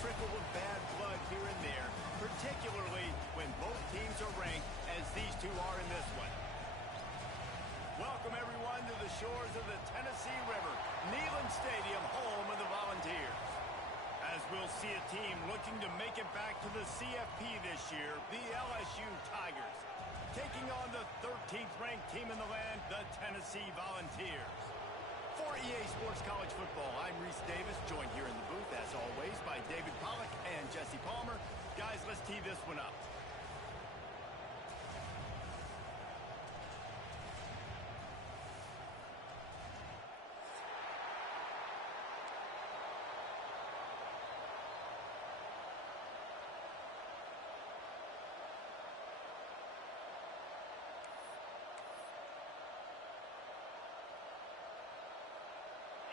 trickle of bad blood here and there, particularly when both teams are ranked as these two are in this one. Welcome, everyone, to the shores of the Tennessee River, Neyland Stadium, home of the Volunteers. As we'll see a team looking to make it back to the CFP this year, the LSU Tigers, taking on the 13th ranked team in the land, the Tennessee Volunteers. For EA Sports College Football, I'm Reese Davis, joined here in the booth, as always, by David Pollack and Jesse Palmer. Guys, let's tee this one up.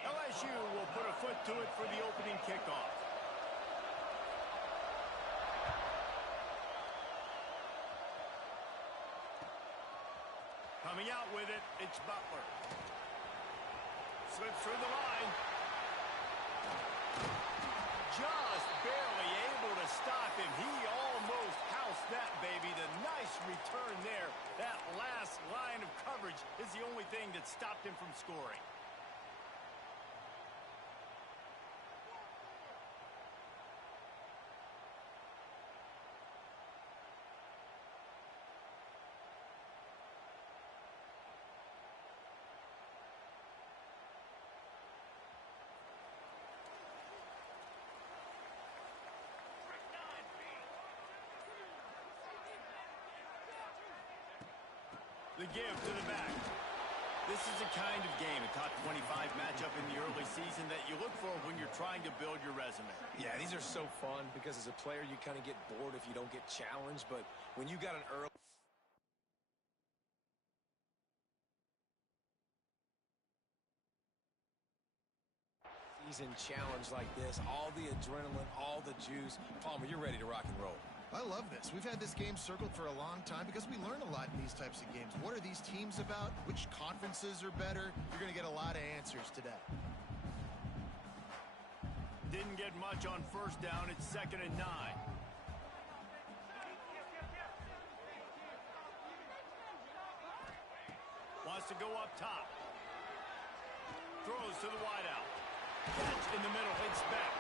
LSU will put a foot to it for the opening kickoff. Coming out with it, it's Butler. Slips through the line. Just barely able to stop him. He almost housed that baby. The nice return there. That last line of coverage is the only thing that stopped him from scoring. The give to the back. This is the kind of game, a top 25 matchup in the early season, that you look for when you're trying to build your resume. Yeah, these are so fun because as a player, you kind of get bored if you don't get challenged. But when you got an early season challenge like this, all the adrenaline, all the juice, Palmer, you're ready to rock and roll. I love this. We've had this game circled for a long time because we learn a lot in these types of games. What are these teams about? Which conferences are better? You're going to get a lot of answers today. Didn't get much on first down. It's 2nd and 9. Wants to go up top. Throws to the wideout. Catch in the middle. It's back.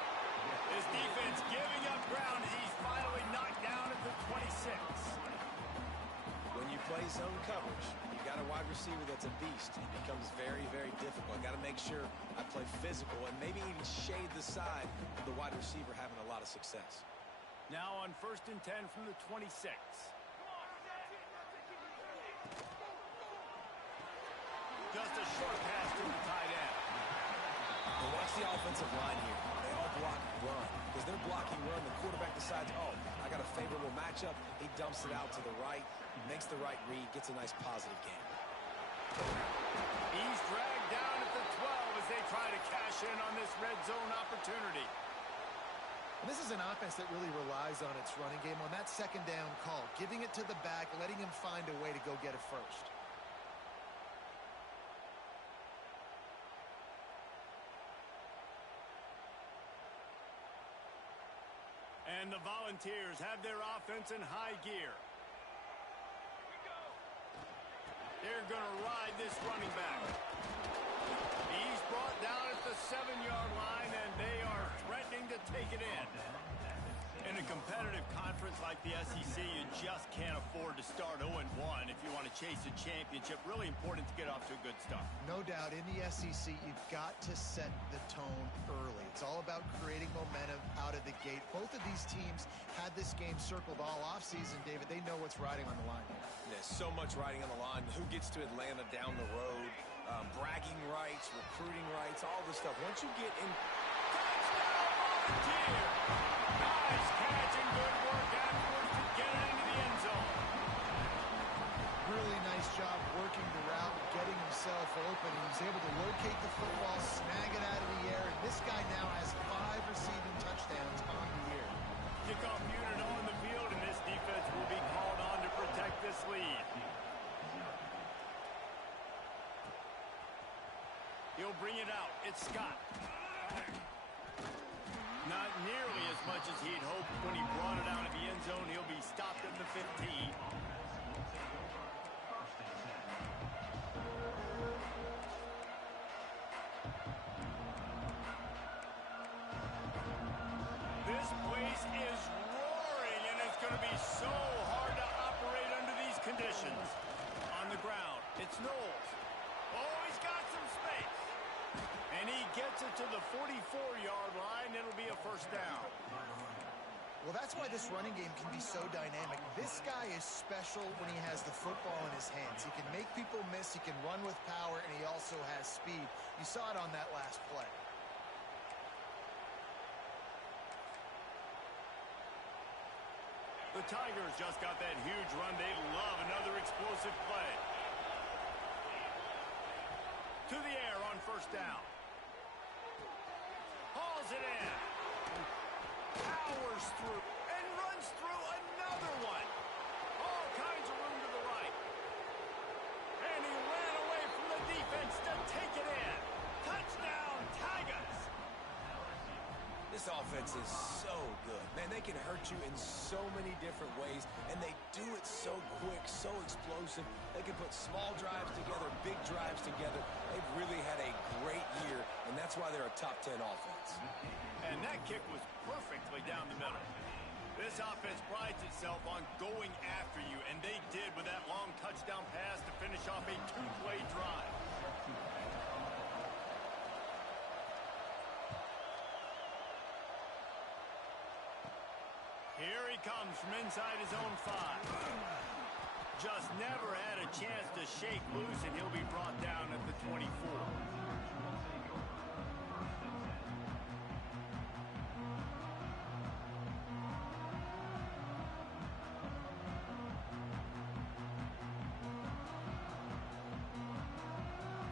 His defense giving up ground as he's finally knocked down at the 26. When you play zone coverage, you got a wide receiver that's a beast. It becomes very, very difficult. I got to make sure I play physical and maybe even shade the side of the wide receiver having a lot of success. Now on 1st and 10 from the 26. Just a short pass to the tight end. Well, watch the offensive line here. They all block run. Because they're blocking run, the quarterback decides, oh, I got a favorable matchup. He dumps it out to the right, makes the right read, gets a nice positive game. He's dragged down at the 12 as they try to cash in on this red zone opportunity. And this is an offense that really relies on its running game on that 2nd down call, giving it to the back, letting him find a way to go get it first. And the Volunteers have their offense in high gear. They're going to ride this running back. He's brought down at the 7-yard line, and they are threatening to take it in. In a competitive conference like the SEC, you just can't afford to start 0-1 if you want to chase a championship. Really important to get off to a good start. No doubt, in the SEC, you've got to set the tone early. It's all about creating momentum out of the gate. Both of these teams had this game circled all offseason, David. They know what's riding on the line here. There's so much riding on the line. Who gets to Atlanta down the road? Bragging rights, recruiting rights, all this stuff. Once you get in... Touchdown, Volunteer! Nice catch and good work afterwards to get it into the end zone. Really nice job working the route, getting himself open, and he's able to locate the football, snag it out of the air, and this guy now has 5 receiving touchdowns on the year. Kickoff unit on the field, and this defense will be called on to protect this lead. He'll bring it out. It's Scott. Not nearly as much as he'd hoped when he brought it out of the end zone. He'll be stopped at the 15. This place is roaring, and it's going to be so hard to operate under these conditions. On the ground, it's Knowles. Oh, he's got some space. And he gets it to the 44-yard line. It'll be a first down. Well, that's why this running game can be so dynamic. This guy is special when he has the football in his hands. He can make people miss, he can run with power, and he also has speed. You saw it on that last play. The Tigers just got that huge run. They love another explosive play. To the air on first down. Hauls it in. Powers through and runs through another one. All kinds of room to the right. And he ran away from the defense to take it in. Touchdown, Tigers. This offense is so good. Man, they can hurt you in so many different ways, and they do it so quick, so explosive. They can put small drives together, big drives together. They've really had a great year, and that's why they're a top 10 offense. And that kick was perfectly down the middle. This offense prides itself on going after you, and they did with that long touchdown pass to finish off a two-play drive. Here he comes from inside his own 5. Just never had a chance to shake loose, and he'll be brought down at the 24.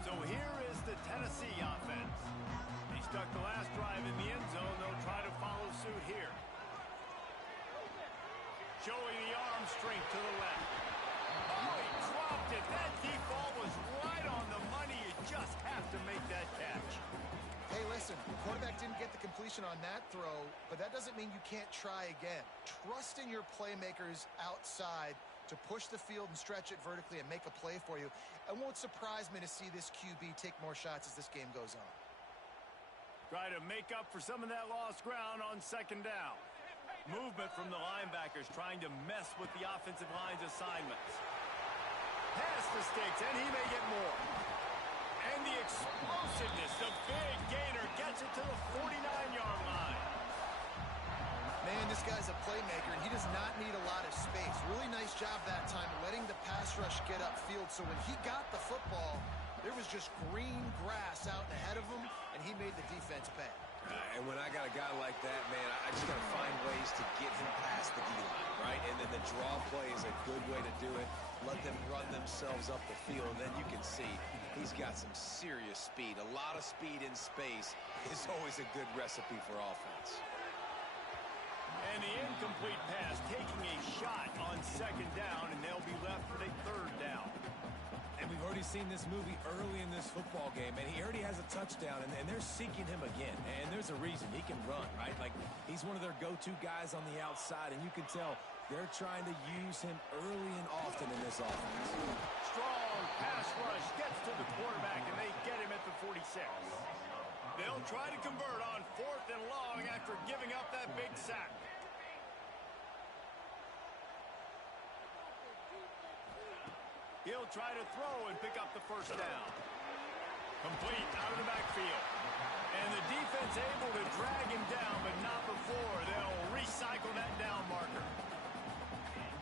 So here is the Tennessee offense. They stuck the last drive in the end zone. They'll try to follow suit here. Showing the arm strength to the left. Oh, he dropped it. That deep ball was right on the money. You just have to make that catch. Hey, listen, the quarterback didn't get the completion on that throw, but that doesn't mean you can't try again. Trust in your playmakers outside to push the field and stretch it vertically and make a play for you. It won't surprise me to see this QB take more shots as this game goes on. Try to make up for some of that lost ground on second down. Movement from the linebackers trying to mess with the offensive line's assignments. Pass the sticks, and he may get more. And the explosiveness, the big gainer gets it to the 49-yard line. Man, this guy's a playmaker, and he does not need a lot of space. Really nice job that time letting the pass rush get upfield. So when he got the football, there was just green grass out ahead of him, and he made the defense pay. And when I got a guy like that, man, I just got to find ways to get him past the D-line, right? And then the draw play is a good way to do it. Let them run themselves up the field, and then you can see he's got some serious speed. A lot of speed in space is always a good recipe for offense. And the incomplete pass taking a shot on second down, and they'll be left with a third down. And we've already seen this movie early in this football game, and he already has a touchdown, and they're seeking him again. And there's a reason. He can run, right? Like, he's one of their go-to guys on the outside, and you can tell they're trying to use him early and often in this offense. Strong pass rush gets to the quarterback, and they get him at the 46. They'll try to convert on 4th and long after giving up that big sack. He'll try to throw and pick up the first down. Complete out of the backfield. And the defense able to drag him down, but not before. They'll recycle that down marker.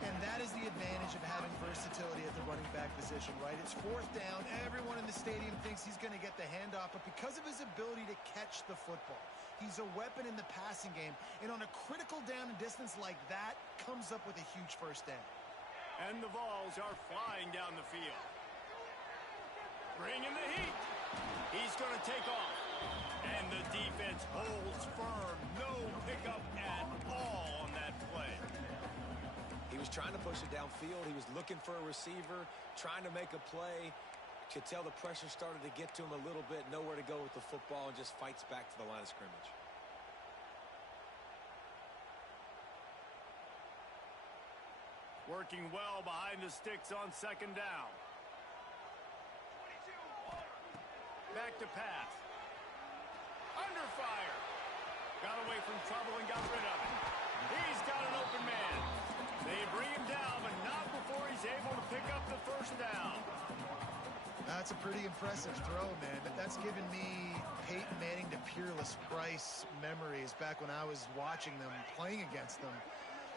And that is the advantage of having versatility at the running back position, right? It's 4th down. Everyone in the stadium thinks he's going to get the handoff, but because of his ability to catch the football, he's a weapon in the passing game. And on a critical down and distance like that, comes up with a huge first down. And the balls are flying down the field. Bring in the heat. He's going to take off. And the defense holds firm. No pickup at all on that play. He was trying to push it downfield. He was looking for a receiver, trying to make a play. Could tell the pressure started to get to him a little bit. Nowhere to go with the football, and just fights back to the line of scrimmage. Working well behind the sticks on second down. Back to pass. Under fire. Got away from trouble and got rid of it. He's got an open man. They bring him down, but not before he's able to pick up the first down. That's a pretty impressive throw, man. That's given me Peyton Manning to Peerless Price memories back when I was watching them, playing against them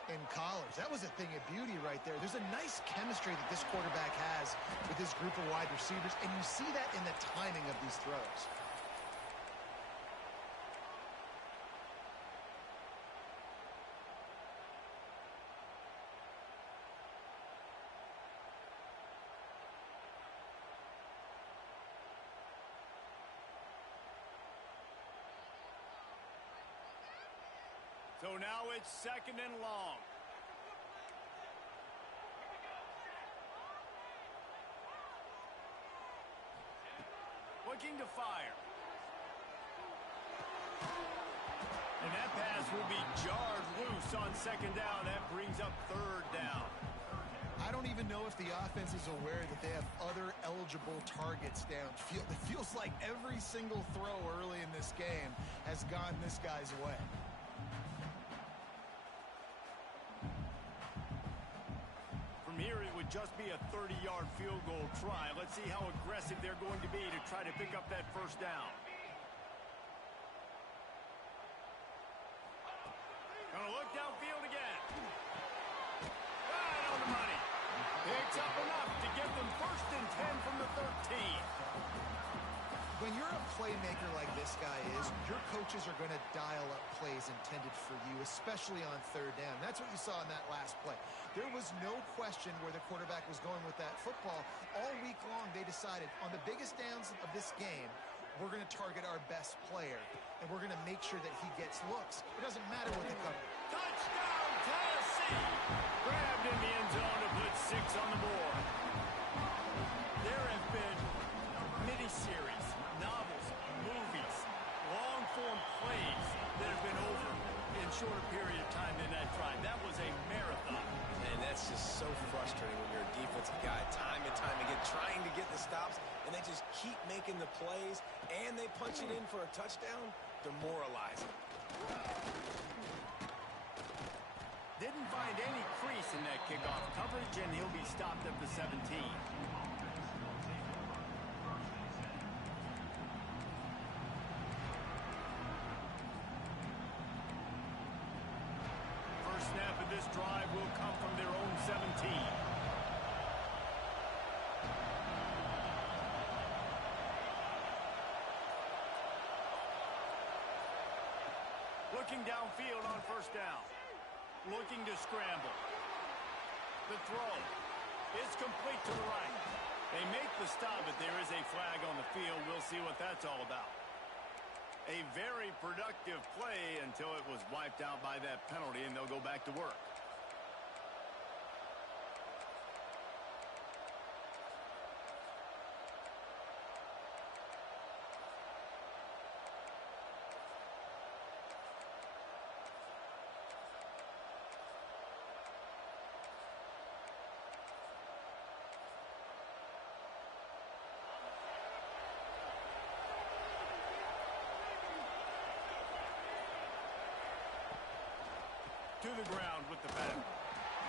in college. That was a thing of beauty right there. There's a nice chemistry that this quarterback has with his group of wide receivers, and you see that in the timing of these throws. So now it's second and long. Looking to fire. And that pass will be jarred loose on second down. That brings up third down. I don't even know if the offense is aware that they have other eligible targets downfield. It feels like every single throw early in this game has gone this guy's way. Here it would just be a 30-yard field goal try. Let's see how aggressive they're going to be to try to pick up that first down. Gonna look downfield again. Right on the money. Picks up enough to get them first and 10 from the 13. When you're a playmaker like this guy is, your coaches are going to dial up plays intended for you, especially on third down. That's what you saw in that last play. There was no question where the quarterback was going with that football. All week long, they decided on the biggest downs of this game, we're going to target our best player, and we're going to make sure that he gets looks. It doesn't matter what the cover. Touchdown, Tennessee! Grabbed in the end zone to put 6 on the board. There have been mini-series, novels, movies, long-form plays that have been over in shorter period of time than that drive. That was a marathon. And that's just so frustrating when you're a defensive guy, time and time again, trying to get the stops, and they just keep making the plays, and they punch it in for a touchdown. Demoralizing. Didn't find any crease in that kickoff coverage, and he'll be stopped at the 17. Snap of this drive will come from their own 17. Looking downfield on first down. Looking to scramble. The throw. It's complete to the right. They make the stop, but there is a flag on the field. We'll see what that's all about. A very productive play until it was wiped out by that penalty, and they'll go back to work. To the ground with the bat.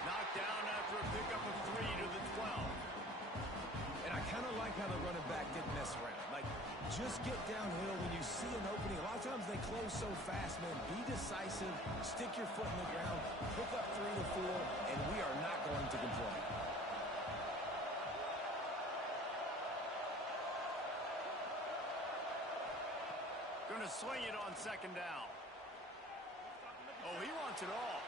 Knocked down after a pickup of 3 to the 12. And I kind of like how the running back didn't mess around. Like, just get downhill when you see an opening. A lot of times they close so fast, man. Be decisive, stick your foot in the ground, pick up 3 to 4, and we are not going to complain. Going to swing it on second down. Oh, he wants it all.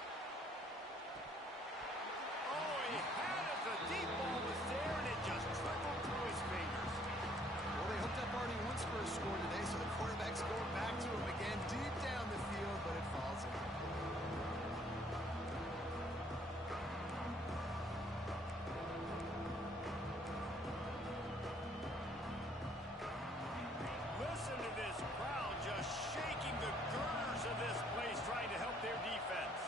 Oh, he had it. The deep ball was there, and it just trickled through his fingers. Well, they hooked up already once for a score today, so the quarterback's going back to him again deep down the field, but it falls in. Listen to this crowd just shaking the girders of this place, trying to help their defense.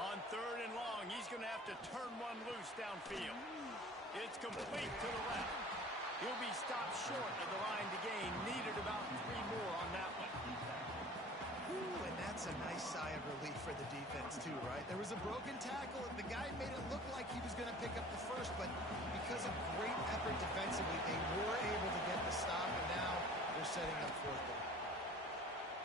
On 3rd and long, he's going to have to turn one loose downfield. It's complete to the left. He'll be stopped short of the line to gain. Needed about 3 more on that one. Ooh, and that's a nice sigh of relief for the defense too, right? There was a broken tackle, and the guy made it look like he was going to pick up the first, but because of great effort defensively, they were able to get the stop, and now they're setting up 4th down.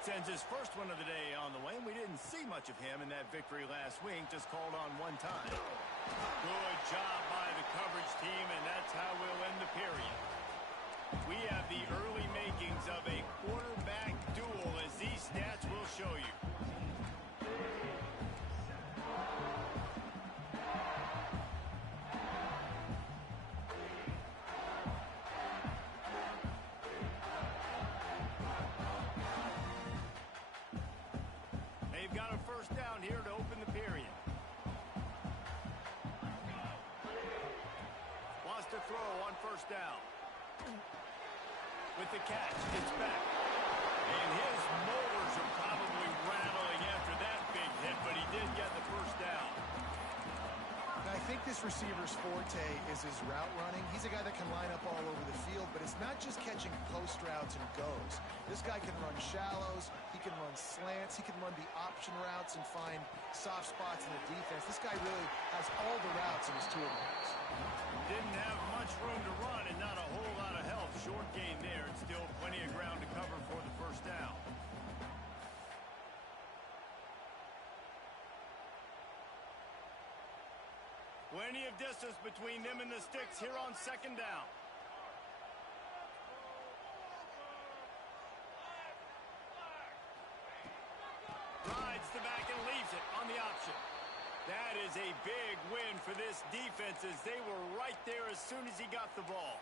Sends his first one of the day on the way, and we didn't see much of him in that victory last week, just called on 1 time. Good job by the coverage team, and that's how we'll end the period. We have the early makings of a quarterback duel, as these stats will show you. They've got a 1st down here to open the period. Wants to throw on 1st down. With the catch, it's back. And his motors are probably rattling after that big hit, but he did get the 1st down. I think this receiver's forte is his route running. He's a guy that can line up all over the field, but it's not just catching post routes and goes. This guy can run shallows, he can run slants, he can run the option routes and find soft spots in the defense. This guy really has all the routes in his toolbox. Didn't have much room to run and not a whole lot of help. Short gain there, and still plenty of ground to cover for the 1st down. Plenty of distance between them and the sticks here on 2nd down. Rides the back and leaves it on the option. That is a big win for this defense, as they were right there as soon as he got the ball.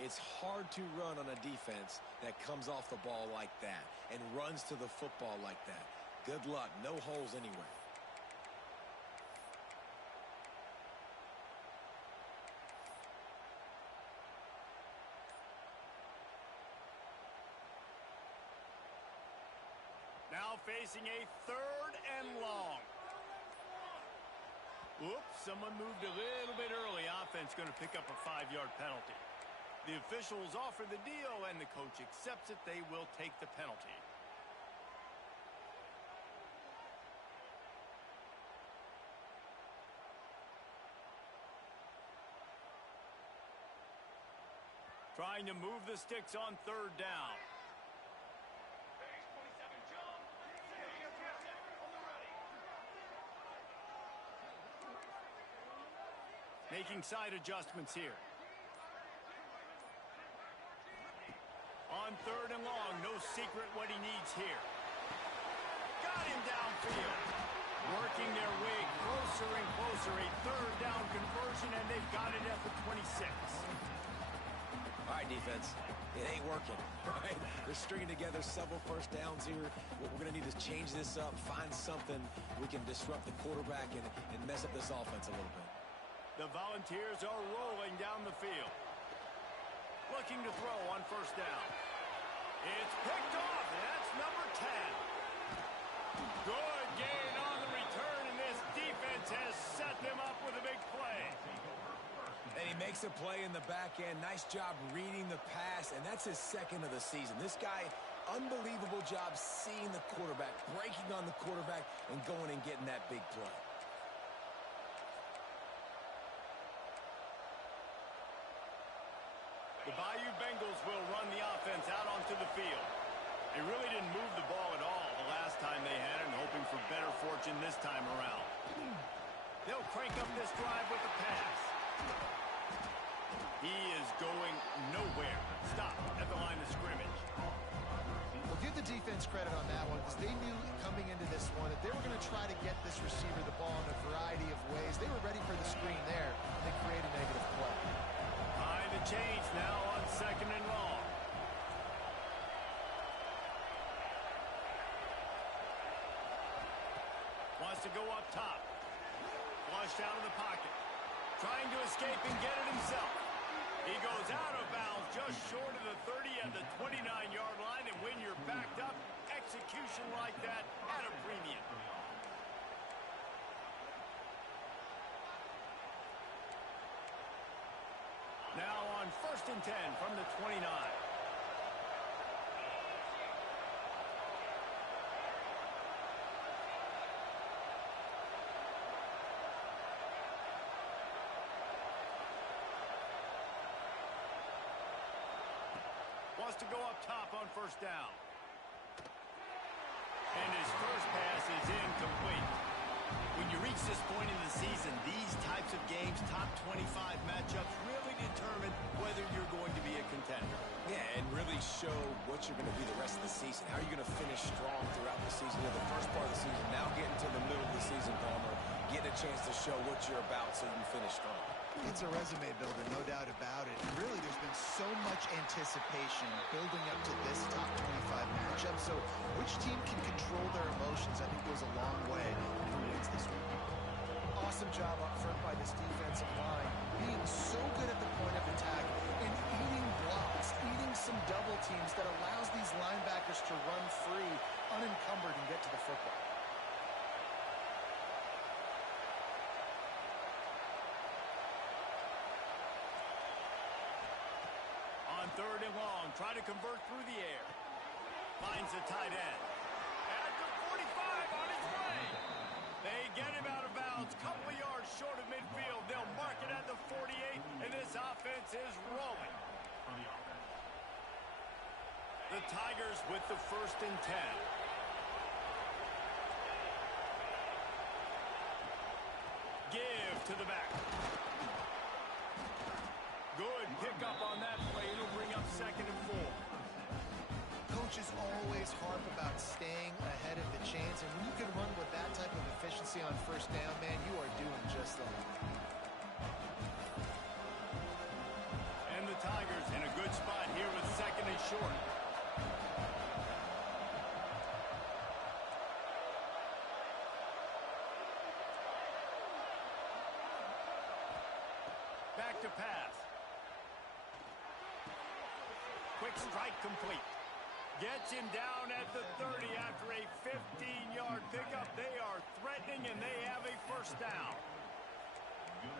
It's hard to run on a defense that comes off the ball like that and runs to the football like that. Good luck. No holes anywhere. Now facing a 3rd and long. Oops, someone moved a little bit early. Offense going to pick up a 5-yard penalty. The officials offer the deal, and the coach accepts it. They will take the penalty. Trying to move the sticks on 3rd down. Making side adjustments here. On 3rd and long, no secret what he needs here. Got him downfield. Working their way closer and closer. A 3rd down conversion, and they've got it at the 26. All right, defense. It ain't working, right? They're stringing together several 1st downs here. We're going to need to change this up, find something we can disrupt the quarterback and mess up this offense a little bit. The Volunteers are rolling down the field. Looking to throw on 1st down. It's picked off, and that's number 10. Good gain on the return, and this defense has set them up with a big play. And he makes a play in the back end. Nice job reading the pass, and that's his 2nd of the season. This guy, unbelievable job seeing the quarterback, breaking on the quarterback, and going and getting that big play. The Bayou Bengals will run the offense out onto the field. They really didn't move the ball at all the last time they had it, hoping for better fortune this time around. They'll crank up this drive with the pass. He is going nowhere. Stop at the line of scrimmage. Well, give the defense credit on that one, because they knew coming into this one that they were going to try to get this receiver the ball in a variety of ways. They were ready for the screen there, and they create a negative play. Behind the chains now on 2nd and long. Wants to go up top. Flushed out of the pocket. Trying to escape and get it himself. He goes out of bounds just short of the 30 at the 29-yard line, and when you're backed up, execution like that at a premium. first and 10 from the 29. Wants to go up top on first down. And his first pass is incomplete. When you reach this point in the season, these types of games, top 25 matchups, really determine whether you're going to be a contender. Yeah, and really show what you're going to be the rest of the season. How are you going to finish strong throughout the season? In the first part of the season, now getting to the middle of the season, Palmer, getting a chance to show what you're about so you can finish strong. It's a resume builder, no doubt about it. And really, there's been so much anticipation building up to this top 25 matchup. So which team can control their emotions, I think, goes a long way in who wins this week. Awesome job up front by this defensive line, being so good at the point of attack and eating blocks, eating some double teams that allows these linebackers to run free, unencumbered, and get to the football. On third and long, try to convert through the air. Finds a tight end. At the 45 on his way. They get him out of bounds. Couple of yards short of midfield. They'll mark it at the 48, and this offense is rolling. The Tigers with the first and 10. Give to the back. Good pickup on that play. It'll bring up second and 4. Coaches always harp about staying ahead of the chains, and when you can run with that type of efficiency on first down, man, you are doing just that. And the Tigers in a good spot here with second and short. Back to pass. Quick strike complete. Gets him down at the 30 after a 15-yard pickup. They are threatening, and they have a first down.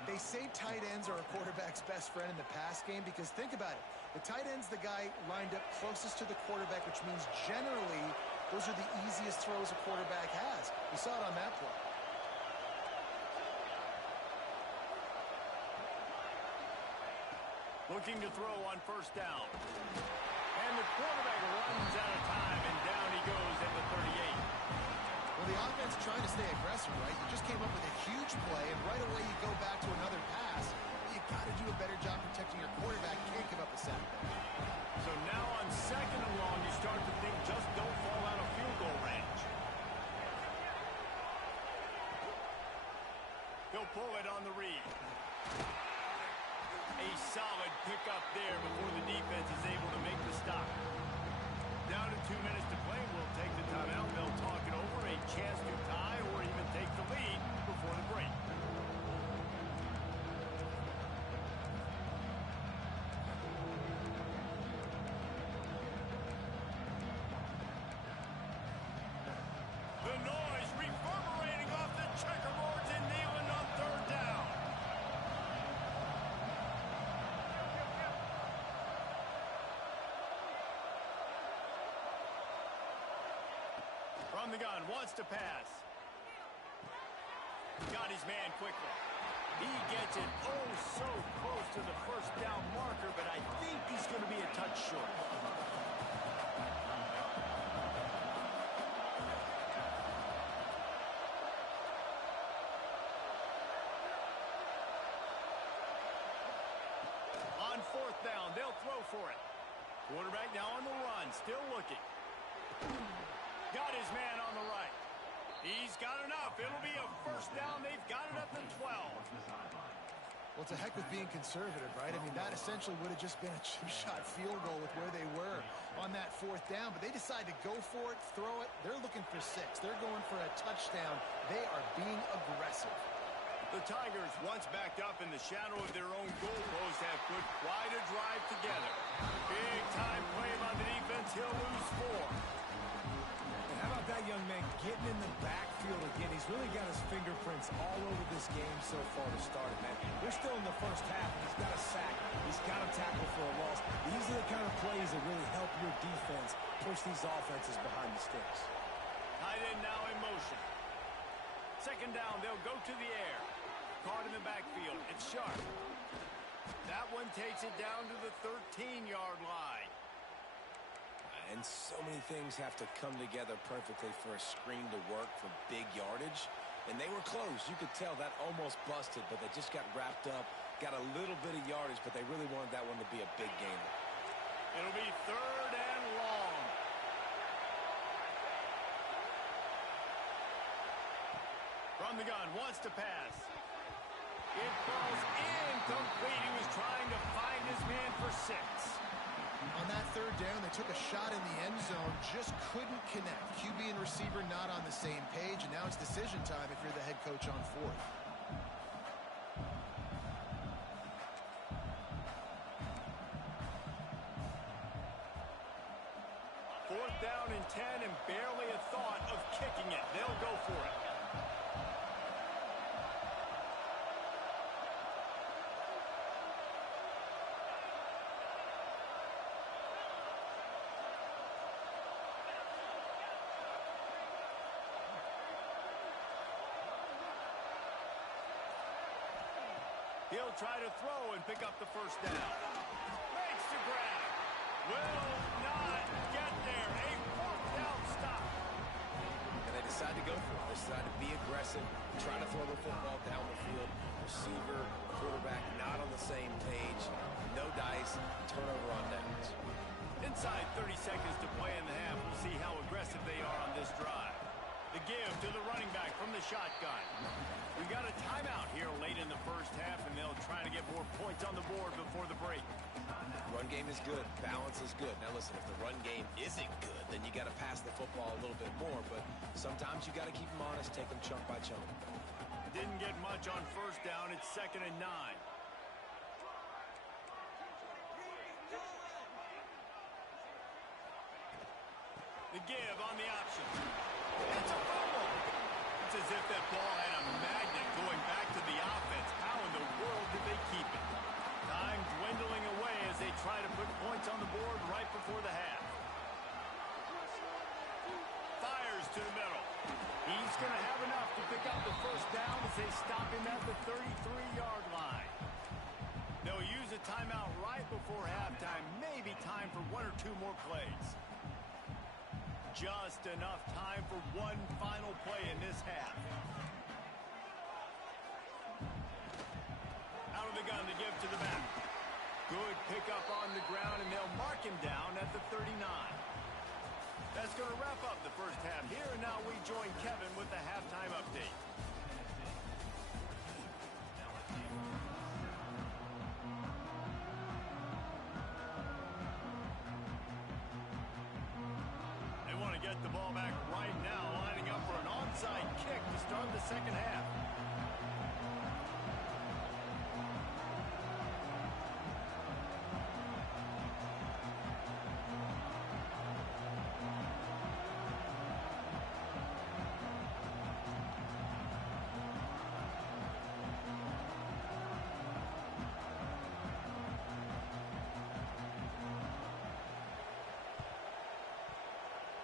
They say tight ends are a quarterback's best friend in the pass game because think about it. The tight end's the guy lined up closest to the quarterback, which means generally those are the easiest throws a quarterback has. We saw it on that play. Looking to throw on first down. And the quarterback runs out of time, and down he goes at the 38. Well, the offense trying to stay aggressive, right? You just came up with a huge play, and right away you go back to another pass. You got to do a better job protecting your quarterback. Can't give up a sack there. So now on second and long, you start to think just don't fall out of field goal range. He'll pull it on the read. A solid pickup there before the defense is able to make the stop. Down to 2 minutes to play. We'll take the timeout. They'll talk it over. A chance to tie or even take the lead before the break. The noise reverberating off the checkerboards and Neyland on third down. From the gun, wants to pass. Got his man quickly. He gets it so close to the first down marker, but I think he's going to be a touch short. On fourth down, they'll throw for it. Quarterback now on the run, still looking. Got his man on the right. He's got enough. It'll be a first down. They've got it up to 12. Well, to heck with being conservative, right? I mean, that essentially would have just been a chip shot field goal with where they were on that fourth down. But they decide to go for it, throw it. They're looking for 6. They're going for a touchdown. They are being aggressive. The Tigers, once backed up in the shadow of their own goalpost, have put quite a drive together. Big-time play by the defense. He'll lose 4. And how about that young man getting in the backfield field again. He's really got his fingerprints all over this game so far to start it, man. We're still in the first half, and he's got a sack. He's got a tackle for a loss. These are the kind of plays that really help your defense push these offenses behind the sticks. Tight end now in motion. Second down, they'll go to the air. Caught in the backfield. It's Sharp. That one takes it down to the 13-yard line. And so many things have to come together perfectly for a screen to work for big yardage. And they were close. You could tell that almost busted, but they just got wrapped up, got a little bit of yardage, but they really wanted that one to be a big gainer. It'll be third and long. From the gun, wants to pass. It falls incomplete. He was trying to find his man for 6. On that third down, they took a shot in the end zone, just couldn't connect. QB and receiver not on the same page, and now it's decision time if you're the head coach on 4th. Fourth down and 10, and barely a thought of kicking it. They'll go for it. He'll try to throw and pick up the first down. Makes the grab. Will not get there. A fourth down stop. And they decide to go for it. They decide to be aggressive, try to throw the football down the field. Receiver, quarterback not on the same page. No dice. Turnover on downs. Inside 30 seconds to play in the half. We'll see how aggressive they are on this drive. The give to the running back from the shotgun. We've got a timeout here late in the first half, and they'll try to get more points on the board before the break. Run game is good. Balance is good. Now, listen, if the run game isn't good, then you got to pass the football a little bit more. But sometimes you got to keep them honest, take them chunk by chunk. Didn't get much on first down. It's 2nd and 9. The give on the option. It's a fumble. It's as if that ball had a magnet going back to the offense. How in the world did they keep it? Time dwindling away as they try to put points on the board right before the half. Fires to the middle. He's going to have enough to pick up the first down as they stop him at the 33-yard line. They'll use a timeout right before halftime. Maybe time for 1 or 2 more plays. Just enough time for one final play in this half. Out of the gun to give to the back. Good pickup on the ground, and they'll mark him down at the 39. That's going to wrap up the first half here, and now we join Kevin with the halftime update. Get the ball back right now, lining up for an onside kick to start the second half.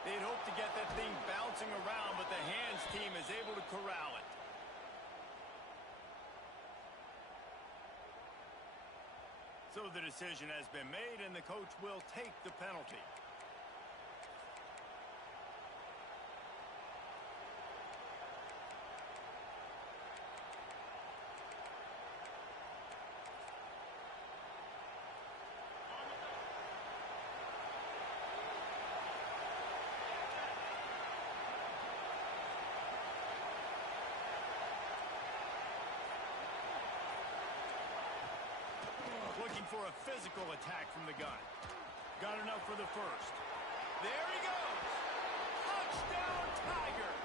They'd hope to get that thing bouncing around, but the hands team is able to corral it. So the decision has been made, and the coach will take the penalty. Looking for a physical attack from the gun. Got enough for the first. There he goes. Touchdown, Tigers.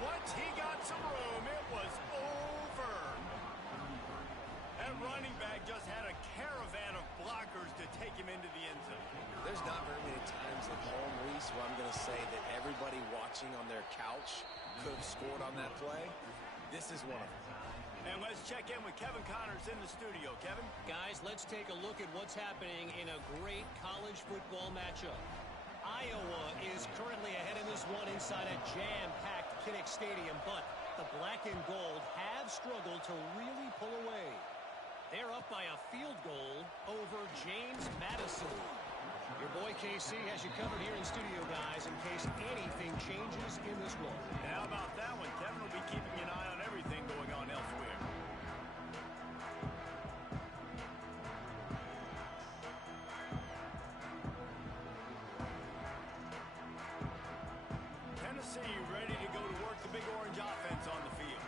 Once he got some room, it was over. That running back just had a caravan of blockers to take him into the end zone. There's not very many times at home, Reese, where I'm going to say that everybody watching on their couch could have scored on that play. This is one of them. And let's check in with Kevin Connors in the studio. Kevin? Guys, let's take a look at what's happening in a great college football matchup. Iowa is currently ahead in this one inside a jam-packed Kinnick Stadium, but the black and gold have struggled to really pull away. They're up by a field goal over James Madison. Your boy KC has you covered here in studio, guys, in case anything changes in this one. And how about that one? Kevin will be keeping an eye on everything going on elsewhere. Tennessee ready to go to work the big orange offense on the field.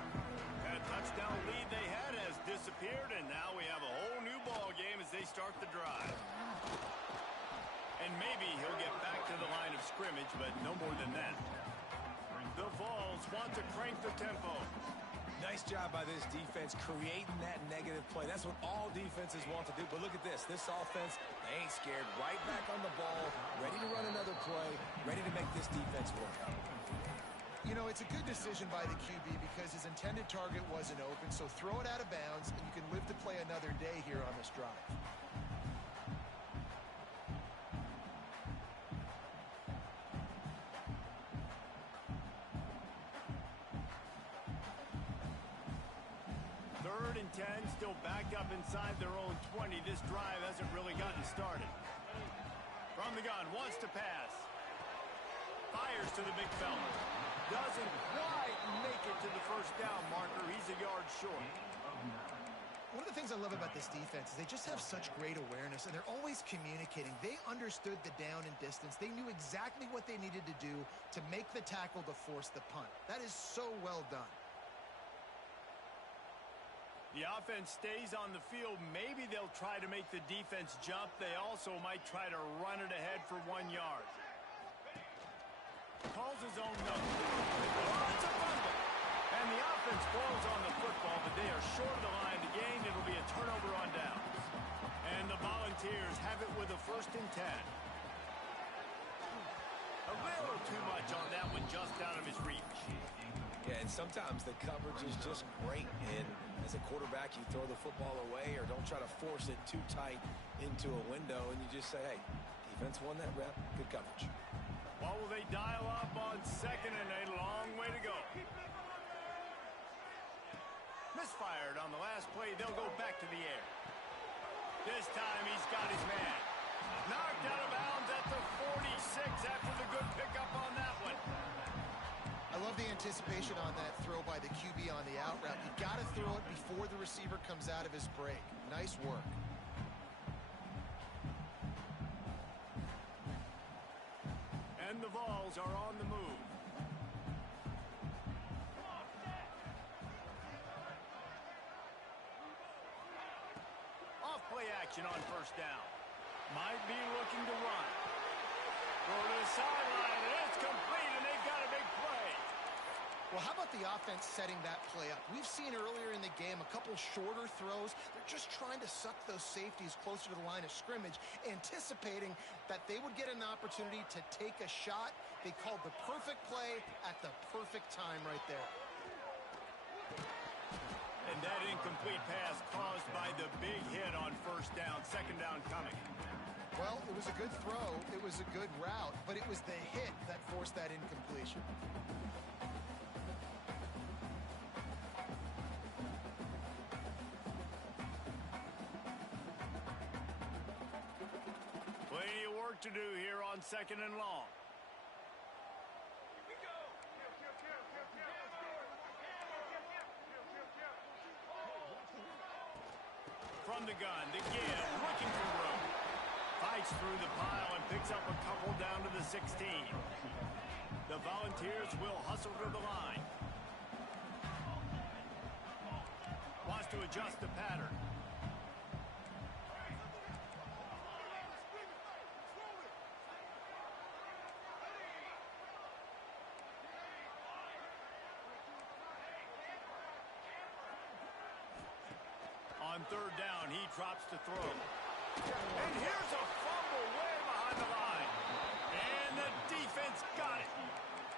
That touchdown lead they had has disappeared, and now we have a whole new ball game as they start the drive. And maybe he'll get back to the line of scrimmage, but no more than that. The Vols want to crank the tempo. Nice job by this defense creating that negative play. That's what all defenses want to do. But look at this. This offense, they ain't scared. Right back on the ball, ready to run another play, ready to make this defense work. You know, it's a good decision by the QB because his intended target wasn't open, so throw it out of bounds, and you can live to play another day here on this drive. Third and 10, still backed up inside their own 20. This drive hasn't really gotten started. From the gun, wants to pass. Fires to the big fella. Doesn't quite make it to the first down marker. He's a yard short. One of the things I love about this defense is they just have such great awareness, and they're always communicating. They understood the down and distance. They knew exactly what they needed to do to make the tackle to force the punt. That is so well done. The offense stays on the field. Maybe they'll try to make the defense jump. They also might try to run it ahead for 1 yard. Calls his own number. Oh, it's a fumble. And the offense blows on the football, but they are short of the line to gain. It'll be a turnover on downs. And the Volunteers have it with a 1st and 10. A little too much on that one, just out of his reach. Yeah, and sometimes the coverage is just great. And as a quarterback, you throw the football away or don't try to force it too tight into a window, and you just say, hey, defense won that rep. Good coverage. What will they dial up on 2nd and a long way to go? Misfired on the last play. They'll go back to the air. This time he's got his man. Knocked out of bounds at the 46 after the good pickup on that one. I love the anticipation on that throw by the QB on the out route. You got to throw it before the receiver comes out of his break. Nice work. And the Vols are on the move. Off play action on 1st down. Might be looking to run. Go to the sideline, and it's complete, and they've got a big play. Well, how about the offense setting that play up? We've seen earlier in the game a couple shorter throws. They're just trying to suck those safeties closer to the line of scrimmage, anticipating that they would get an opportunity to take a shot. They called the perfect play at the perfect time right there. And that incomplete pass caused by the big hit on 1st down. 2nd down coming. Well, it was a good throw. It was a good route, but it was the hit that forced that incompletion. Plenty of work to do here on 2nd and long. From the gun, the give, looking for room. Fights through the pile and picks up a couple down to the 16. The Volunteers will hustle to the line. Wants to adjust the pattern. On 3rd down, he drops to throw. And here's a fumble way behind the line. And the defense got it.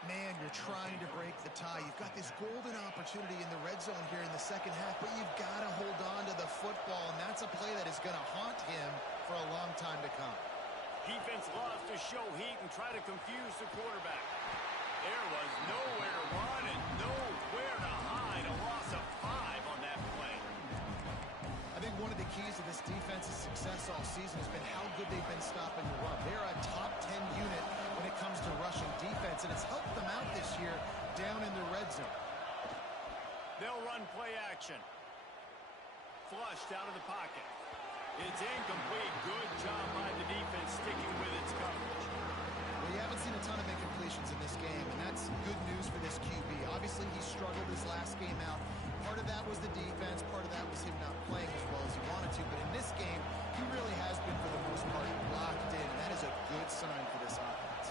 Man, your you're trying to break the tie. You've got this golden opportunity in the red zone here in the second half, but you've got to hold on to the football, and that's a play that is going to haunt him for a long time to come. Defense loves to show heat and try to confuse the quarterback. There was nowhere to run and nowhere to hide. A loss of 5 on that play. I think one of the keys to this defense's success all season has been how good they've been stopping the run. They're a top 10 unit when it comes to rushing defense, and it's helped them out this year down in the red zone. They'll run play action. Flushed out of the pocket. It's incomplete. Good job by the defense sticking with its coverage. Well, you haven't seen a ton of incompletions in this game, and that's good news for this QB. Obviously, he struggled his last game out. Part of that was the defense. Part of that was him not playing as well as he wanted to. But in this game, he really has been, for the most part, locked in, and that is a good sign for this offense.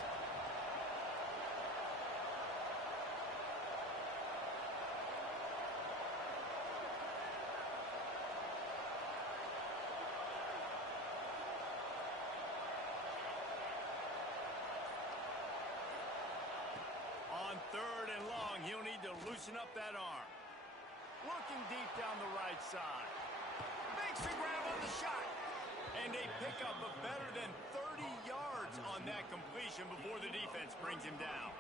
On 3rd and long, he'll need to loosen up that arm. Looking deep down the right side. Makes the grab on the shot. And a pickup of better than 30 yards on that completion before the defense brings him down.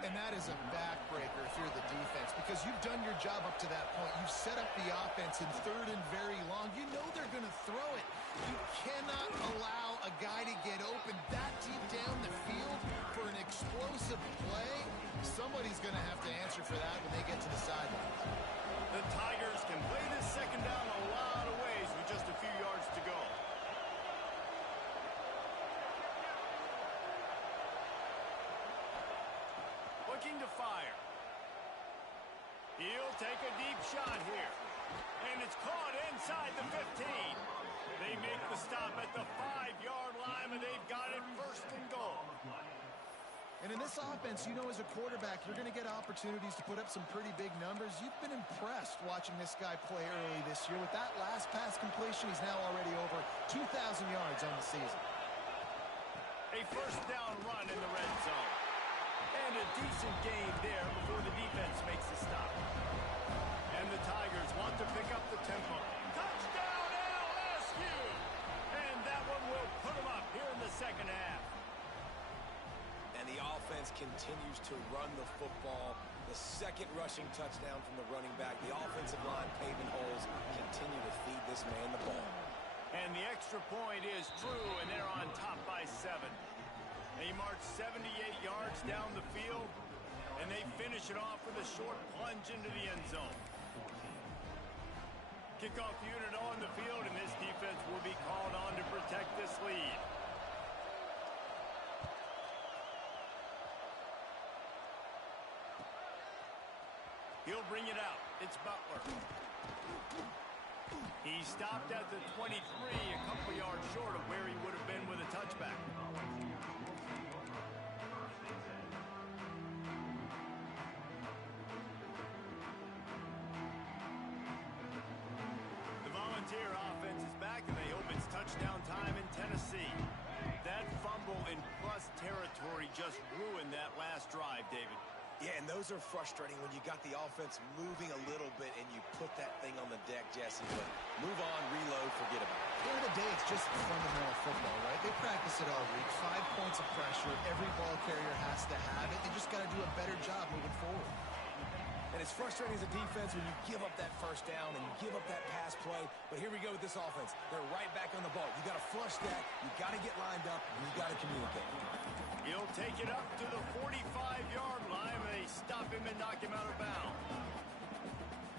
And that is a backbreaker if you're the defense, because you've done your job up to that point. You've set up the offense in 3rd and very long. You know they're going to throw it. You cannot allow a guy to get open that deep down the field for an explosive play. Somebody's going to have to answer for that when they get to the sidelines. The Tigers can play this second down a lot of ways with just a few yards to go. Looking to fire. He'll take a deep shot here. And it's caught inside the 15. They make the stop at the 5-yard line, and they've got it 1st and goal. And in this offense, you know, as a quarterback, you're going to get opportunities to put up some pretty big numbers. You've been impressed watching this guy play early this year. With that last pass completion, he's now already over 2,000 yards on the season. A 1st down run in the red zone. And a decent gain there before the defense makes the stop. And the Tigers want to pick up the tempo. Touchdown, LSU! And that one will put them up here in the second half. And the offense continues to run the football. The 2nd rushing touchdown from the running back. The offensive line paving holes continue to feed this man the ball. And the extra point is true, and they're on top by 7. They march 78 yards down the field, and they finish it off with a short plunge into the end zone. Kickoff unit on the field, and this defense will be called on to protect this lead. He'll bring it out. It's Butler. He stopped at the 23, a couple yards short of where he would have been with a touchback. The Volunteer offense is back, and they hope it's touchdown time in Tennessee. That fumble in plus territory just ruined that last drive, David. Yeah, and those are frustrating when you got the offense moving a little bit and you put that thing on the deck, Jesse. But move on, reload, forget about it. At the end of the day, it's just fundamental football, right? They practice it all week. 5 points of pressure. Every ball carrier has to have it. They just got to do a better job moving forward. And it's frustrating as a defense when you give up that 1st down and you give up that pass play. But here we go with this offense. They're right back on the ball. You got to flush that. You got to get lined up. And you got to communicate. He'll take it up to the 45-yard line. They stop him and knock him out of bounds.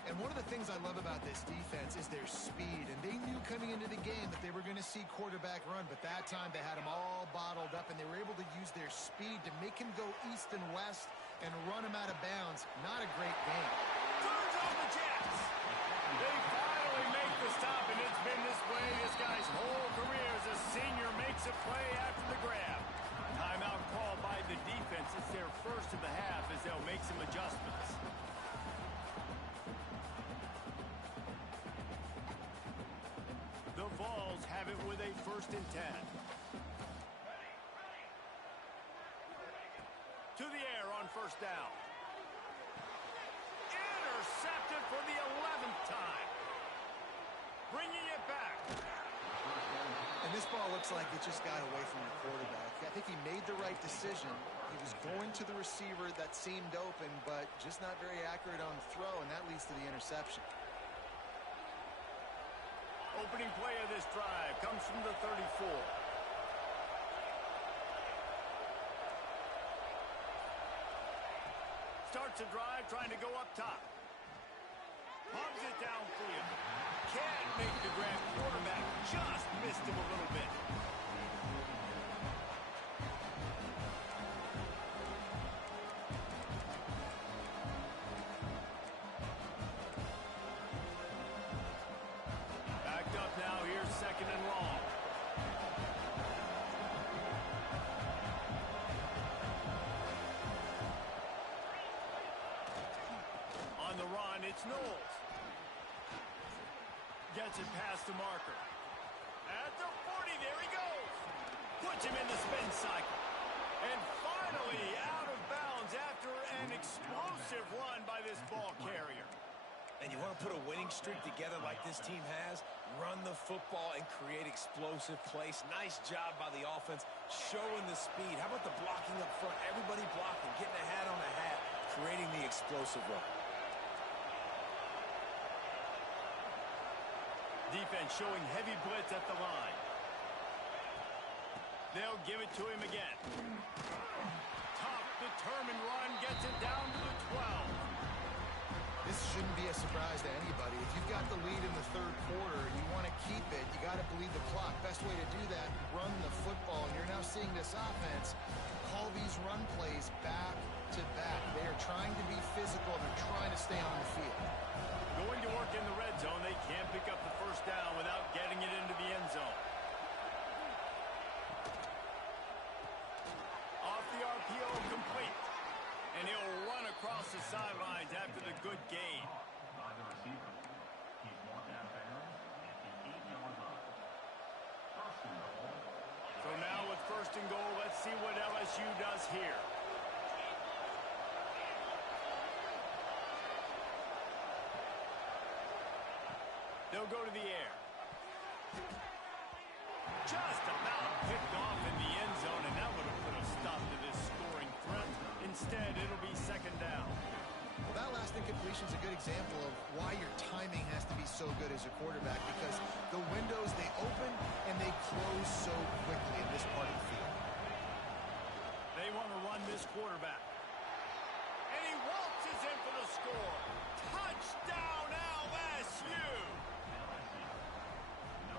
And one of the things I love about this defense is their speed. And they knew coming into the game that they were going to see quarterback run. But that time they had him all bottled up, and they were able to use their speed to make him go east and west and run him out of bounds. Not a great game. Turns on the Jets. They finally make the stop, and it's been this way this guy's whole career as a senior makes a play after the grab. Timeout called by the defense. It's their first of the half as they'll make some adjustments. The Vols have it with a 1st and 10. To the air on first down. Intercepted for the 11th time. Bringing it back. And this ball looks like it just got away from the quarterback. I think he made the right decision. He was going to the receiver that seemed open, but just not very accurate on the throw, and that leads to the interception. Opening play of this drive comes from the 34. Starts a drive trying to go up top. Pumps it downfield. Can't make the grab. Quarterback just missed him a little bit. Backed up now. Here's second and long. On the run, it's Knowles. Gets it past the marker. At the 40, there he goes. Puts him in the spin cycle. And finally out of bounds after an explosive run by this ball carrier. And you want to put a winning streak together like this team has, run the football and create explosive plays. Nice job by the offense, showing the speed. How about the blocking up front? Everybody blocking, getting a hat on a hat, creating the explosive run. Defense showing heavy blitz at the line. They'll give it to him again. Tough, determined run, gets it down to the 12. This shouldn't be a surprise to anybody. If you've got the lead in the third quarter and you want to keep it, you got to bleed the clock. Best way to do that, run the football. And you're now seeing this offense call these run plays back to back. They are trying to be physical. They're trying to stay on the field. Going to work in the red zone. They can't pick up the first down without getting it into the end zone. Off the RPO, complete. And he'll run across the sidelines after the good gain. So now with first and goal, let's see what LSU does here. They'll go to the air. Just about picked off in the end zone, and that would have put a stop to this scoring threat. Instead, it'll be second down. Well, that last incompletion is a good example of why your timing has to be so good as a quarterback, because the windows, they open and they close so quickly in this part of the field. They want to run this quarterback. And he waltzes in for the score. Touchdown, LSU!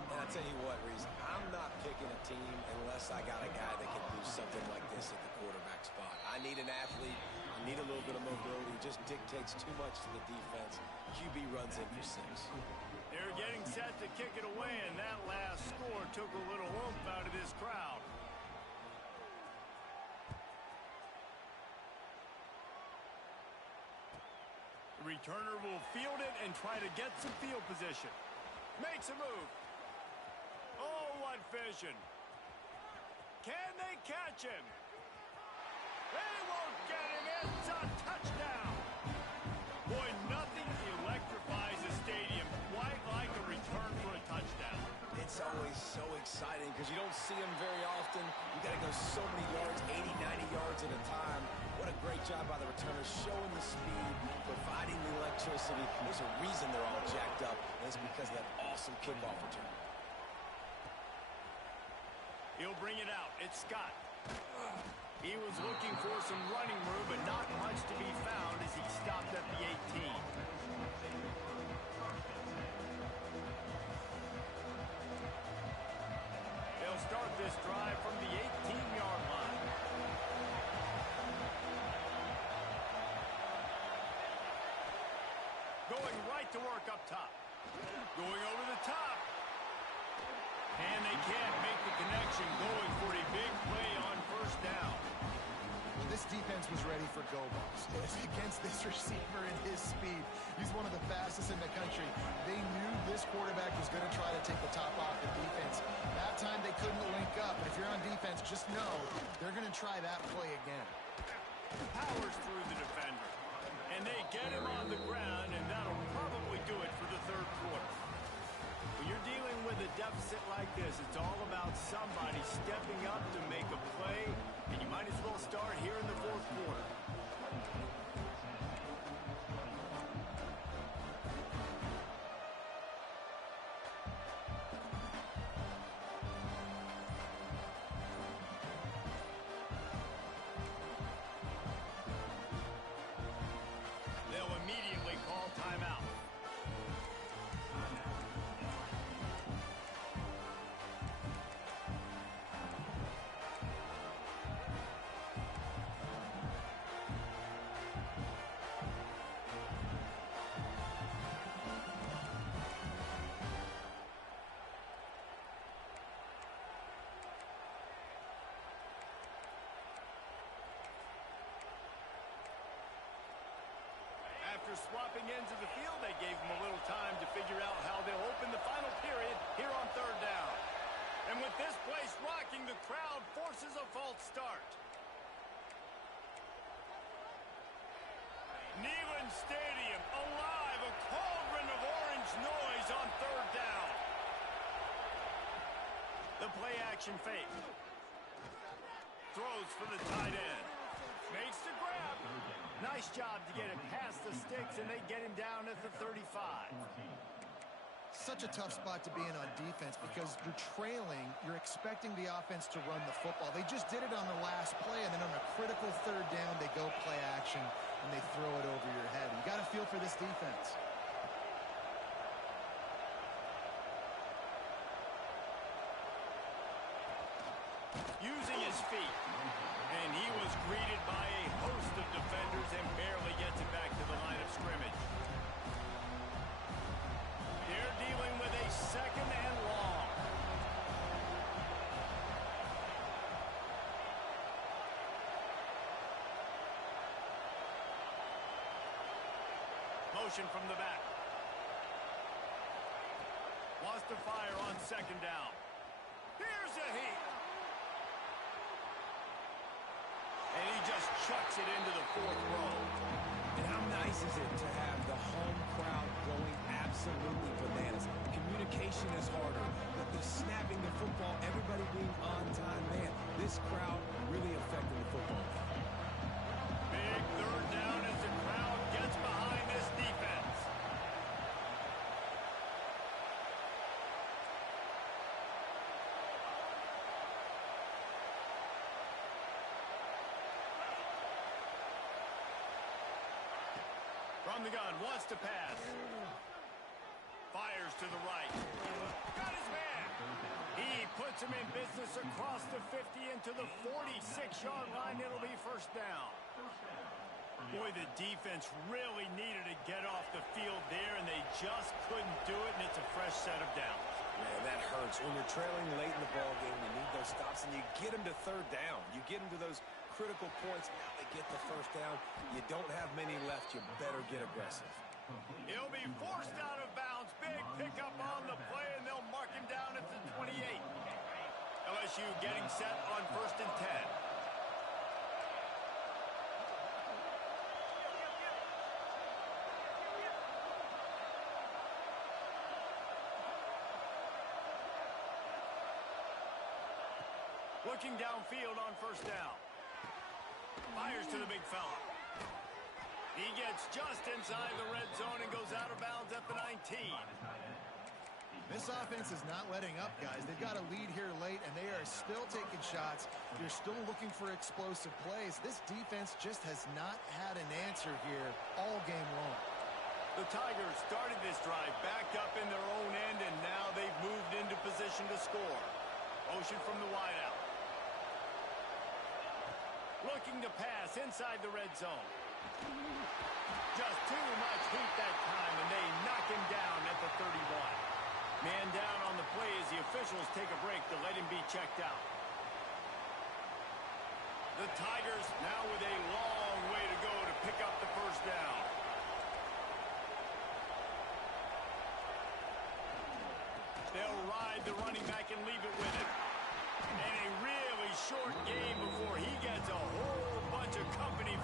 And I'll tell you what, Reese, I'm not picking a team unless I got a guy that can do something like this at the quarterback spot. I need an athlete. I need a little bit of mobility. It just dictates too much to the defense. QB runs in for 6. They're getting set to kick it away, and that last score took a little oomph out of this crowd. The returner will field it and try to get some field position. Makes a move. Oh, what vision. Can they catch him? They won't get him. It's a touchdown. Boy, nothing electrifies a stadium quite like a return for a touchdown. It's always so exciting because you don't see them very often. You got to go so many yards, 80, 90 yards at a time. What a great job by the returners, showing the speed, providing the electricity. There's a reason they're all jacked up, and it's because of that awesome kickoff return. He'll bring it out. It's Scott. He was looking for some running room, but not much to be found as he stopped at the 18. They'll start this drive from the 18-yard line. Going right to work up top. Going over the top. And they can't make the connection, going for a big play on first down. Well, this defense was ready for go balls. Against this receiver and his speed, he's one of the fastest in the country. They knew this quarterback was going to try to take the top off the defense. That time they couldn't link up. But if you're on defense, just know they're going to try that play again. Powers through the defender. And they get him on the ground, and that'll probably do it for the third quarter. When you're dealing with a deficit like this, it's all about somebody stepping up to make a play, and you might as well start here in the fourth quarter. They'll immediately call timeout. After swapping ends of the field, they gave them a little time to figure out how they'll open the final period here on third down. And with this place rocking, the crowd forces a false start. Neyland Stadium alive, a cauldron of orange noise on third down. The play action fake. Throws for the tight end. Makes the grab. Nice job to get it past the sticks, and they get him down at the 35. Such a tough spot to be in on defense because you're trailing, you're expecting the offense to run the football. They just did it on the last play, and then on a critical third down, they go play action, and they throw it over your head. You got to feel for this defense. Using his feet. And he was greeted by a host of defenders and barely gets it back to the line of scrimmage. They're dealing with a second and long. Motion from the back. Wants to fire on second down. Here's a heat. And he just chucks it into the fourth row. And how nice is it to have the home crowd going absolutely bananas? Communication is harder. The snapping the football, everybody being on time. Man, this crowd really affecting the football. Big third down as the crowd gets behind this defense. From the gun, wants to pass. Fires to the right. Got his man. He puts him in business across the 50 into the 46-yard line. It'll be first down. Boy, the defense really needed to get off the field there, and they just couldn't do it, and it's a fresh set of downs. Man, that hurts. When you're trailing late in the ball game, you need those stops, and you get them to third down. You get them to those critical points. Now they get the first down. You don't have many left. You better get aggressive. He'll be forced out of bounds. Big pickup on the play, and they'll mark him down at the 28. LSU getting set on first and 10. Looking downfield on first down. Fires to the big fella. He gets just inside the red zone and goes out of bounds at the 19. This offense is not letting up, guys. They've got a lead here late, and they are still taking shots. They're still looking for explosive plays. This defense just has not had an answer here all game long. The Tigers started this drive backed up in their own end, and now they've moved into position to score. Motion from the wideout. Looking to pass inside the red zone. Just too much heat that time, and they knock him down at the 31. Man down on the play as the officials take a break to let him be checked out. The Tigers now with a long way to go to pick up the first down. They'll ride the running back and leave it with him. And a really short game before he gets a whole bunch of company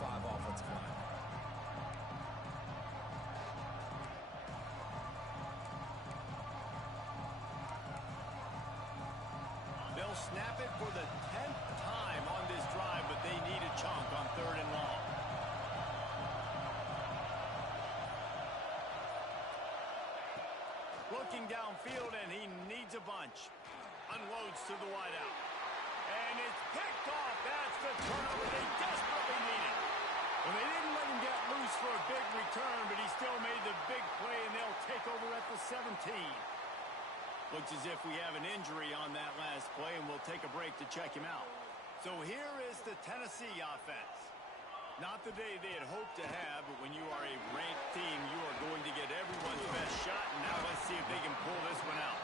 5 offensive line. They'll snap it for the 10th time on this drive, but they need a chunk on 3rd and long. Looking downfield, and he needs a bunch. Unloads to the wideout. And it's picked off. That's the turnover they desperately needed. Well, they didn't let him get loose for a big return, but he still made the big play, and they'll take over at the 17. Looks as if we have an injury on that last play, and we'll take a break to check him out. So here is the Tennessee offense. Not the day they had hoped to have, but when you are a ranked team, you are going to get everyone's best shot, and now let's see if they can pull this one out.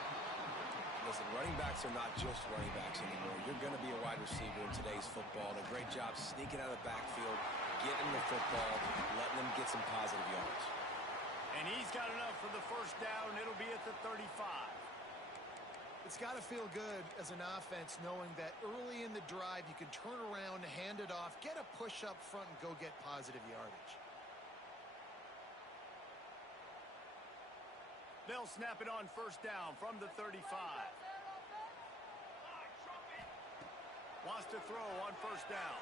Listen, running backs are not just running backs anymore. You're going to be a wide receiver in today's football. And a great job sneaking out of the backfield, getting the football, letting them get some positive yards. And he's got enough for the first down. It'll be at the 35. It's got to feel good as an offense knowing that early in the drive you can turn around, hand it off, get a push up front, and go get positive yardage. They'll snap it on first down from the 35. Wants to throw on first down.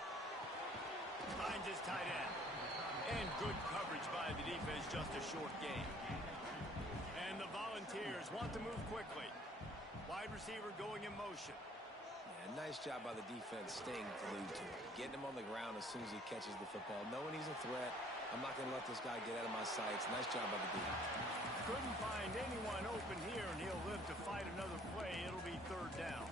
Finds his tight end. And good coverage by the defense, just a short gain. And the Volunteers want to move quickly. Wide receiver going in motion. Yeah, nice job by the defense staying glued to it. Getting him on the ground as soon as he catches the football. Knowing he's a threat. I'm not going to let this guy get out of my sights. Nice job by the defense. Couldn't find anyone open here, and he'll live to fight another play. It'll be 3rd down.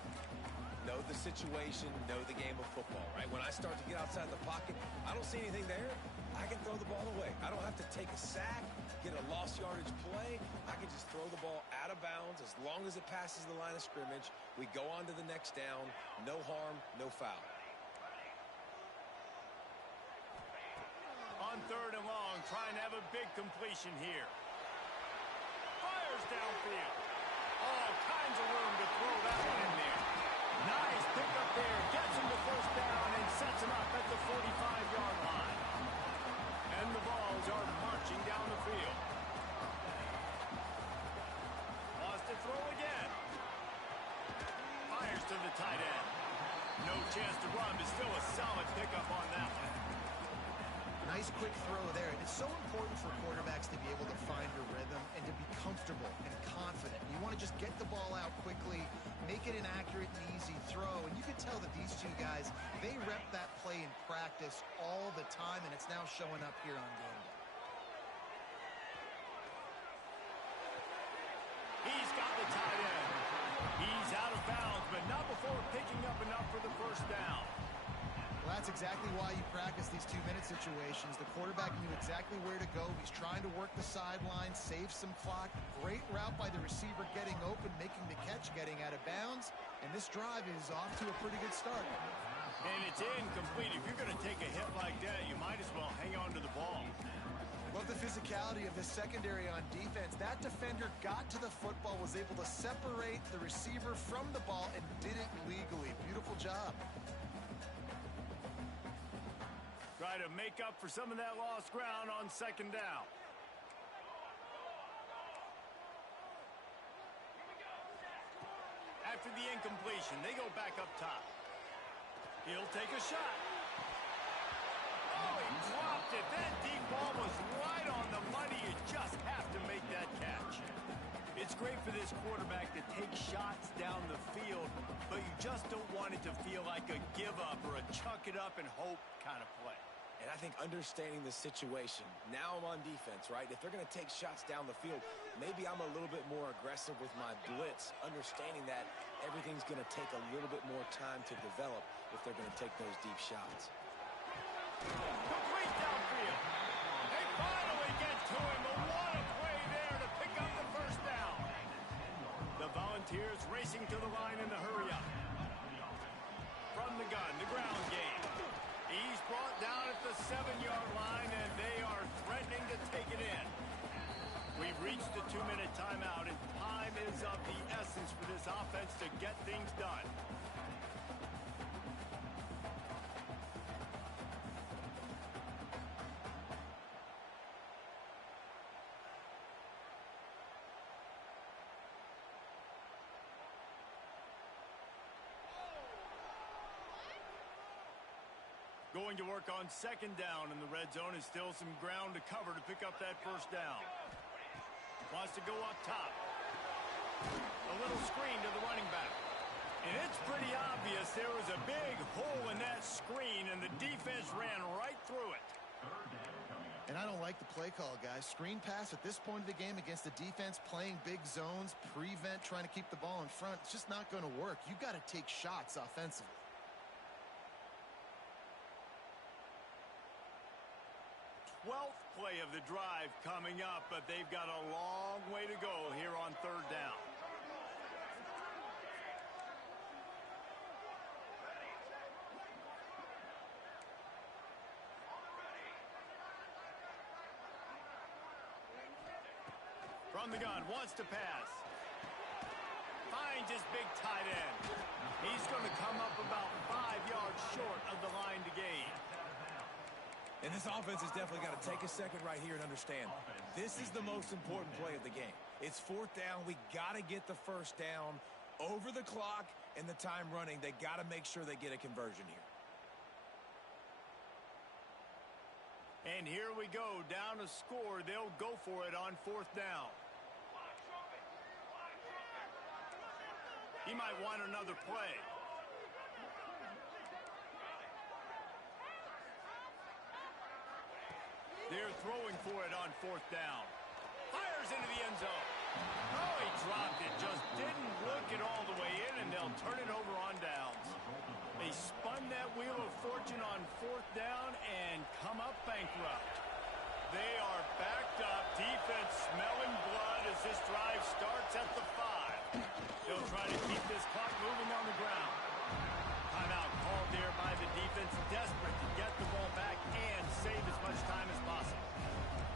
Know the situation, know the game of football, right? When I start to get outside the pocket, I don't see anything there. I can throw the ball away. I don't have to take a sack, get a lost yardage play. I can just throw the ball out of bounds as long as it passes the line of scrimmage. We go on to the next down. No harm, no foul. On 3rd and long, trying to have a big completion here. Fires downfield. All kinds of room to throw that one in there. Nice pickup there. Gets him the first down and sets him up at the 45-yard line. And the balls are marching down the field. Wants to throw again. Fires to the tight end. No chance to run, but still a solid pickup on that one. Nice quick throw there. It's so important for quarterbacks to be able to find a rhythm and to be comfortable and confident. You want to just get the ball out quickly, make it an accurate and easy throw. And you can tell that these two guys, they rep that play in practice all the time, and it's now showing up here on game day. He's got the tight end. He's out of bounds, but not before picking up enough for the first down. Well, that's exactly why you practice these 2-minute situations. The quarterback knew exactly where to go. He's trying to work the sideline, save some clock. Great route by the receiver getting open, making the catch, getting out of bounds. And this drive is off to a pretty good start. And it's incomplete. If you're going to take a hit like that, you might as well hang on to the ball. Love the physicality of this secondary on defense. That defender got to the football, was able to separate the receiver from the ball, and did it legally. Beautiful job. Try to make up for some of that lost ground on 2nd down. After the incompletion, they go back up top. He'll take a shot. Oh, he dropped it. That deep ball was right on the money. You just have to make that catch. It's great for this quarterback to take shots down the field, but you just don't want it to feel like a give-up or a chuck it up and hope kind of play. And I think understanding the situation, now I'm on defense, right? If they're going to take shots down the field, maybe I'm a little bit more aggressive with my blitz, understanding that everything's going to take a little bit more time to develop if they're going to take those deep shots. Complete downfield. They finally get to him, but what a play there to pick up the first down. The Volunteers racing to the line in the hurry-up. From the gun, the ground game. He's brought down at the 7-yard line, and they are threatening to take it in. We've reached the 2-minute timeout, and time is of the essence for this offense to get things done. Going to work on second down, and the red zone is still some ground to cover to pick up that first down. Wants to go up top. A little screen to the running back. And it's pretty obvious there was a big hole in that screen, and the defense ran right through it. And I don't like the play call, guys. Screen pass at this point of the game against the defense playing big zones, prevent, trying to keep the ball in front. It's just not going to work. You've got to take shots offensively. 12th play of the drive coming up, but they've got a long way to go here on third down. From the gun, wants to pass. Finds his big tight end. He's going to come up about 5 yards short of the line to gain. And this offense has definitely got to take a second right here and understand this is the most important play of the game. It's fourth down. We got to get the first down over the clock and the time running. They got to make sure they get a conversion here. And here we go, down a score. They'll go for it on fourth down. He might want another play. They're throwing for it on fourth down. Fires into the end zone. Oh, he dropped it. Just didn't look it all the way in, and they'll turn it over on downs. They spun that wheel of fortune on fourth down and come up bankrupt. They are backed up. Defense smelling blood as this drive starts at the 5. They'll try to keep this clock moving on the ground. Timeout called there by the defense, desperate to get the ball back and save as much time as possible.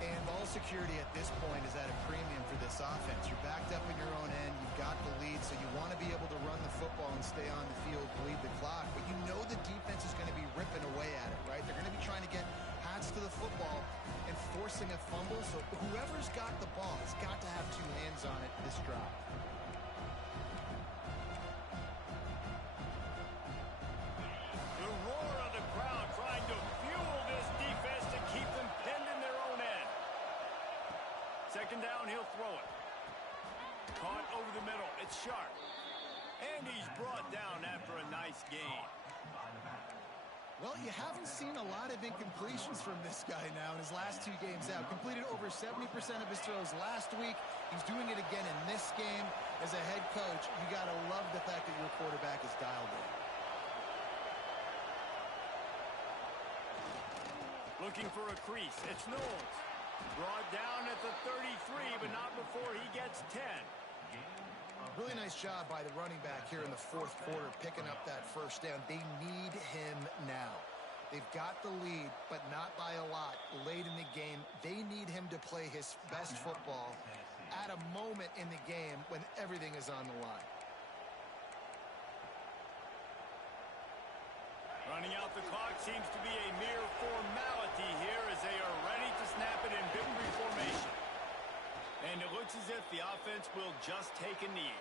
And ball security at this point is at a premium for this offense. You're backed up in your own end. You've got the lead, so you want to be able to run the football and stay on the field, bleed the clock. But you know the defense is going to be ripping away at it, right? They're going to be trying to get hats to the football and forcing a fumble. So whoever's got the ball has got to have two hands on it this drive. The roar of the crowd trying to fuel this defense to keep them pinned in their own end. Second down, he'll throw it. Caught over the middle. It's sharp. And he's brought down after a nice gain. Well, you haven't seen a lot of incompletions from this guy now in his last 2 games out. Completed over 70% of his throws last week. He's doing it again in this game. As a head coach, you got to love the fact that your quarterback is dialed in. Looking for a crease. It's Knowles. Brought down at the 33, but not before he gets 10. Really nice job by the running back here in the fourth quarter, picking up that first down. They need him now. They've got the lead, but not by a lot. Late in the game, they need him to play his best football at a moment in the game when everything is on the line. Running out the clock seems to be a mere formality here as they are ready to snap it in victory formation. And it looks as if the offense will just take a knee.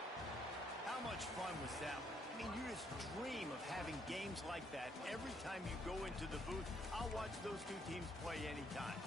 How much fun was that? I mean, you just dream of having games like that every time you go into the booth. I'll watch those two teams play anytime.